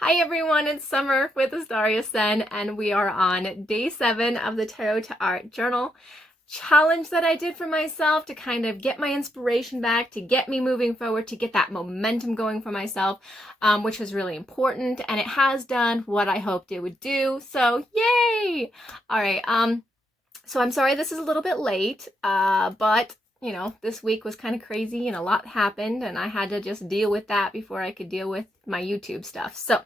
Hi everyone, it's Summer with AstariaSen, and we are on day 7 of the Tarot to Art journal challenge that I did for myself to kind of get my inspiration back, to get me moving forward, to get that momentum going for myself, which was really important, and it has done what I hoped it would do, so yay! All right, so I'm sorry this is a little bit late, but you know, this week was kind of crazy and a lot happened, and I had to just deal with that before I could deal with my YouTube stuff. So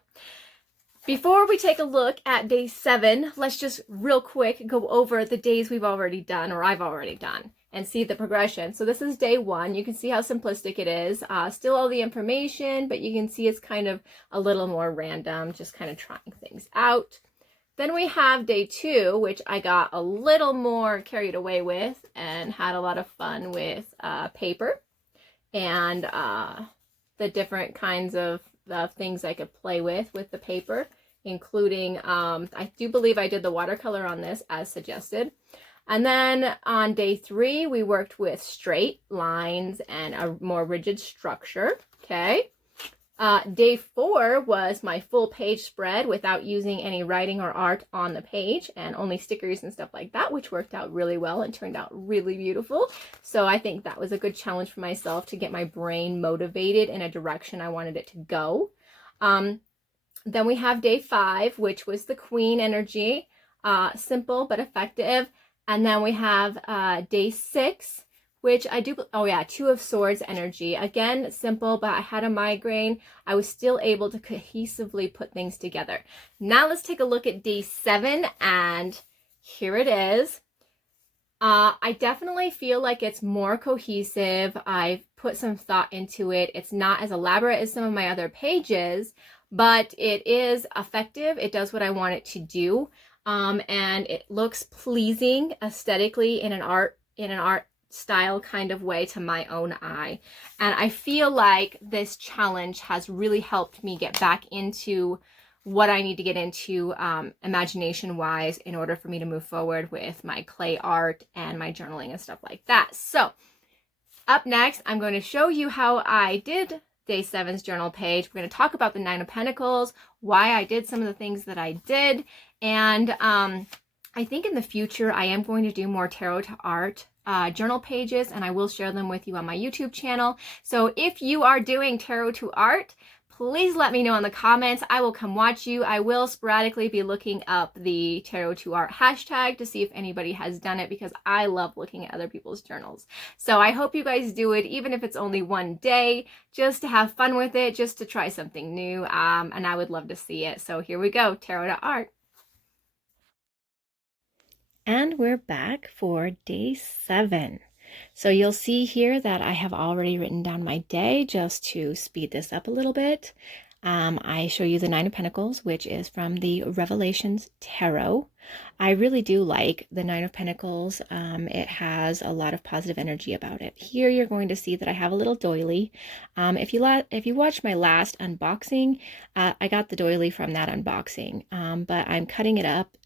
before we take a look at day 7, let's just real quick go over the days we've already done, or I've already done, and see the progression. So this is day 1. You can see how simplistic it is. Still all the information, but you can see it's kind of a little more random, just kind of trying things out. Then we have day 2, which I got a little more carried away with and had a lot of fun with paper and the different kinds of things I could play with the paper, including, I do believe I did the watercolor on this as suggested. And then on day 3, we worked with straight lines and a more rigid structure, okay? Day 4 was my full page spread without using any writing or art on the page and only stickers and stuff like that, which worked out really well and turned out really beautiful. So I think that was a good challenge for myself to get my brain motivated in a direction I wanted it to go. Then we have day 5, which was the Queen energy, simple but effective. And then we have day 6, which I do, oh yeah, 2 of Swords energy. Again, simple, but I had a migraine. I was still able to cohesively put things together. Now let's take a look at day 7, and here it is. I definitely feel like it's more cohesive. I've put some thought into it. It's not as elaborate as some of my other pages, but it is effective. It does what I want it to do. And it looks pleasing aesthetically in an art style kind of way to my own eye. And I feel like this challenge has really helped me get back into what I need to get into imagination wise in order for me to move forward with my clay art and my journaling and stuff like that. So up next, I'm going to show you how I did day 7's journal page. We're going to talk about the 9 of Pentacles, why I did some of the things that I did, and I think in the future I am going to do more tarot to art journal pages, and I will share them with you on my YouTube channel. So if you are doing tarot to art, please let me know in the comments. I will come watch you. I will sporadically be looking up the tarot to art hashtag to see if anybody has done it, because I love looking at other people's journals. So I hope you guys do it, even if it's only one day, just to have fun with it, just to try something new, and I would love to see it. So here we go, tarot to art. And we're back for day 7. So you'll see here that I have already written down my day just to speed this up a little bit. I show you the 9 of Pentacles, which is from the Revelations Tarot. I really do like the 9 of Pentacles. It has a lot of positive energy about it. Here you're going to see that I have a little doily. If you watched my last unboxing, I got the doily from that unboxing, but I'm cutting it up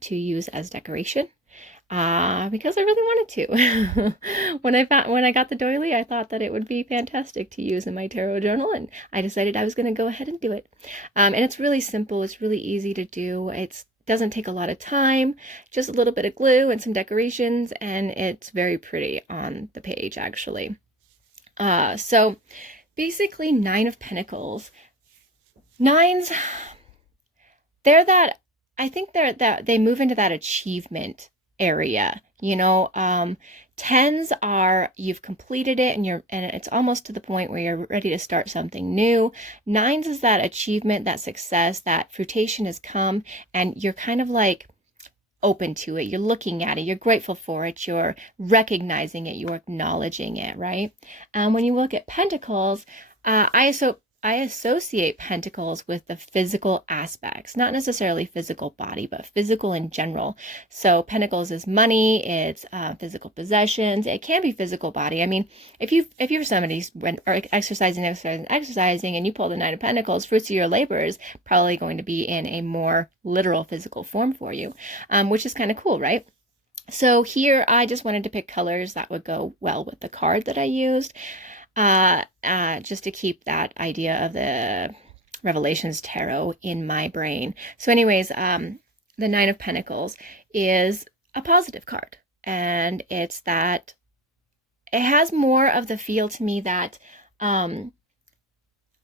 to use as decoration. Because I really wanted to. When I got the doily, I thought that it would be fantastic to use in my tarot journal, and I decided I was going to go ahead and do it. And it's really simple. It's really easy to do. It doesn't take a lot of time, just a little bit of glue and some decorations, and it's very pretty on the page, actually. So basically, 9 of Pentacles. 9s, I think they move into that achievement area, you know. 10s are, you've completed it and it's almost to the point where you're ready to start something new. 9s is that achievement, that success, that fruition has come, and you're kind of like open to it. You're looking at it, you're grateful for it, you're recognizing it, you're acknowledging it, right? When you look at Pentacles, I associate Pentacles with the physical aspects, not necessarily physical body, but physical in general. So Pentacles is money, it's physical possessions, it can be physical body. I mean, if you're somebody or exercising, and you pull the 9 of Pentacles, fruits of your labor is probably going to be in a more literal physical form for you, which is kind of cool, right? So here I just wanted to pick colors that would go well with the card that I used. Just to keep that idea of the Revelations tarot in my brain. So anyways, the Nine of Pentacles is a positive card, and it's that it has more of the feel to me that I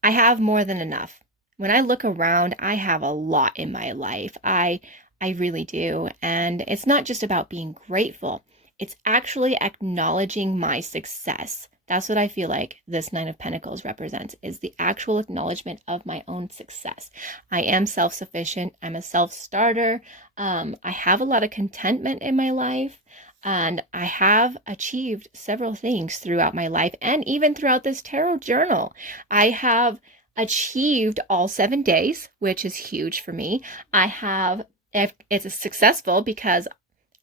have more than enough. When I look around, I have a lot in my life. I really do. And it's not just about being grateful. It's actually acknowledging my success. That's what I feel like this Nine of Pentacles represents, is the actual acknowledgement of my own success. I am self-sufficient. I'm a self-starter. I have a lot of contentment in my life. And I have achieved several things throughout my life and even throughout this tarot journal. I have achieved all 7 days, which is huge for me. It's successful because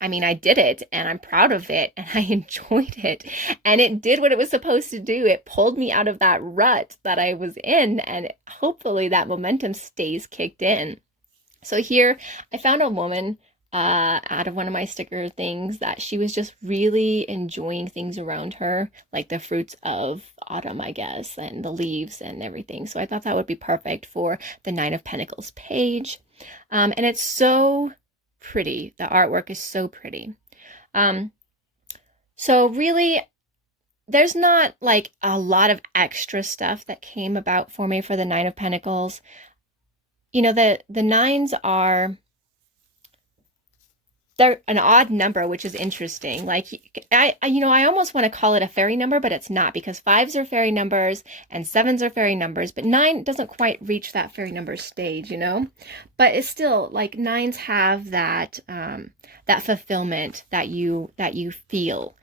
I did it and I'm proud of it and I enjoyed it and it did what it was supposed to do. It pulled me out of that rut that I was in, and hopefully that momentum stays kicked in. So here I found a woman out of one of my sticker things that she was just really enjoying things around her, like the fruits of autumn, I guess, and the leaves and everything. So I thought that would be perfect for the Nine of Pentacles page. And it's so pretty. The artwork is so pretty. So really, there's not like a lot of extra stuff that came about for me for the Nine of Pentacles. You know, the nines they're an odd number, which is interesting. Like, I almost want to call it a fairy number, but it's not, because fives are fairy numbers and sevens are fairy numbers, but 9 doesn't quite reach that fairy number stage, but it's still like nines have that, that fulfillment that you feel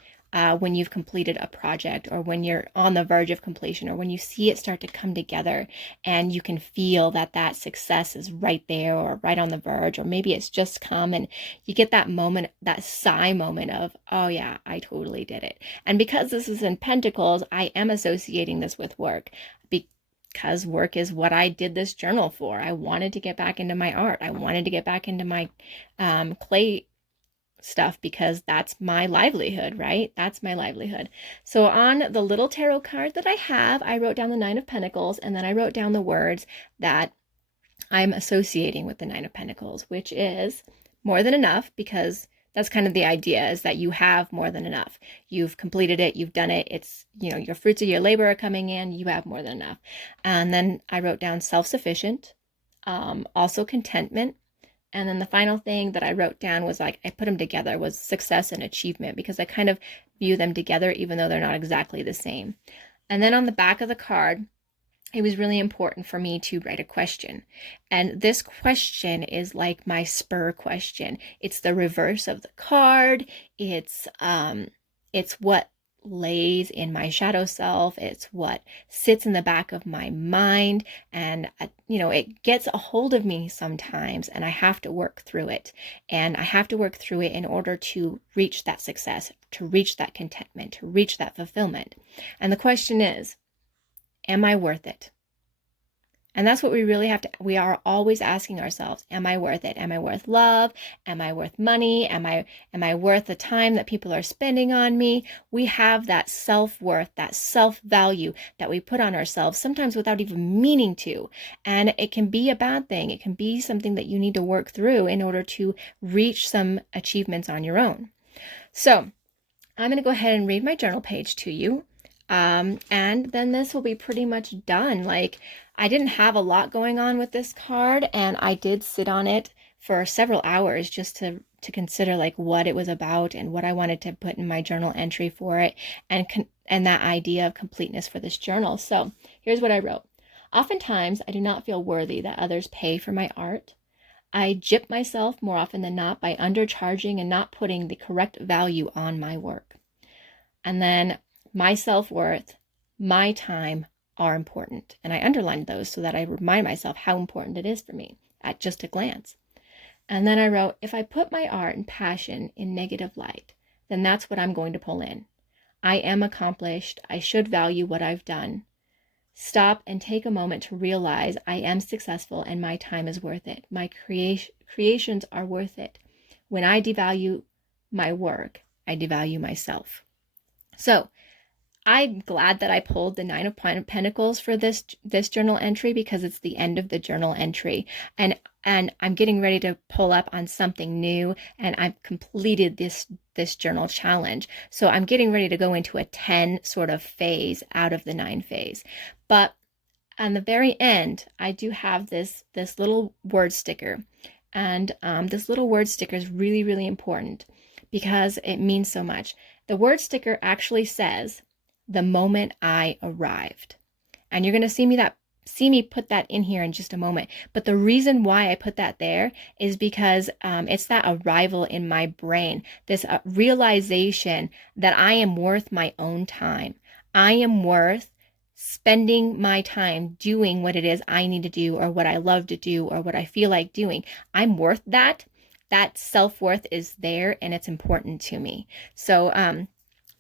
when you've completed a project, or when you're on the verge of completion, or when you see it start to come together and you can feel that that success is right there or right on the verge, or maybe it's just come and you get that moment, that sigh moment of, oh yeah, I totally did it. And because this is in Pentacles, I am associating this with work, because work is what I did this journal for. I wanted to get back into my art. I wanted to get back into my clay stuff, because that's my livelihood, right? That's my livelihood. So on the little tarot card that I have, I wrote down the Nine of Pentacles, and then I wrote down the words that I'm associating with the Nine of Pentacles, which is more than enough, because that's kind of the idea, is that you have more than enough. You've completed it, you've done it, it's, your fruits of your labor are coming in, you have more than enough. And then I wrote down self-sufficient, also contentment. And then the final thing that I wrote down was, like, I put them together, was success and achievement, because I kind of view them together even though they're not exactly the same. And then on the back of the card, it was really important for me to write a question. And this question is like my spur question. It's the reverse of the card. It's what lays in my shadow self. It's what sits in the back of my mind, and it gets a hold of me sometimes, and I have to work through it, and I have to work through it in order to reach that success, to reach that contentment, to reach that fulfillment. And the question is, am I worth it? And that's what we really have to, we are always asking ourselves, am I worth it? Am I worth love? Am I worth money? Am I worth the time that people are spending on me? We have that self-worth, that self-value that we put on ourselves, sometimes without even meaning to. And it can be a bad thing. It can be something that you need to work through in order to reach some achievements on your own. So I'm going to go ahead and read my journal page to you. And then this will be pretty much done. Like, I didn't have a lot going on with this card, and I did sit on it for several hours just to consider like what it was about and what I wanted to put in my journal entry for it, and that idea of completeness for this journal. So here's what I wrote. Oftentimes, I do not feel worthy that others pay for my art. I gyp myself more often than not by undercharging and not putting the correct value on my work. And then my self-worth, my time are important. And I underlined those so that I remind myself how important it is for me at just a glance. And then I wrote, if I put my art and passion in negative light, then that's what I'm going to pull in. I am accomplished. I should value what I've done. Stop and take a moment to realize I am successful and my time is worth it. My creations are worth it. When I devalue my work, I devalue myself. So I'm glad that I pulled the Nine of Pentacles for this journal entry, because it's the end of the journal entry, and I'm getting ready to pull up on something new, and I've completed this journal challenge. So I'm getting ready to go into a 10 sort of phase out of the 9 phase. But on the very end, I do have this little word sticker, and this little word sticker is really, really important because it means so much. The word sticker actually says, "The moment I arrived," and you're going to see me put that in here in just a moment. But the reason why I put that there is because it's that arrival in my brain, this realization that I am worth my own time. I am worth spending my time doing what it is I need to do, or what I love to do, or what I feel like doing. I'm worth that. That self-worth is there, and it's important to me. So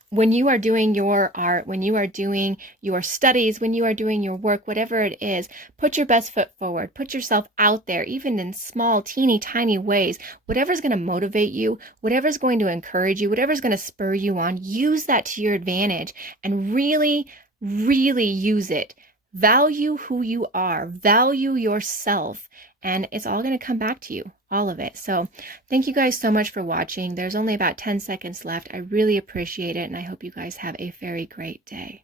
when you are doing your art, when you are doing your studies, when you are doing your work, whatever it is, put your best foot forward. Put yourself out there, even in small, teeny, tiny ways. Whatever's going to motivate you, whatever's going to encourage you, whatever's going to spur you on, use that to your advantage and really, really use it. Value who you are, value yourself, and it's all going to come back to you, all of it. So thank you guys so much for watching. There's only about 10 seconds left. I really appreciate it, and I hope you guys have a very great day.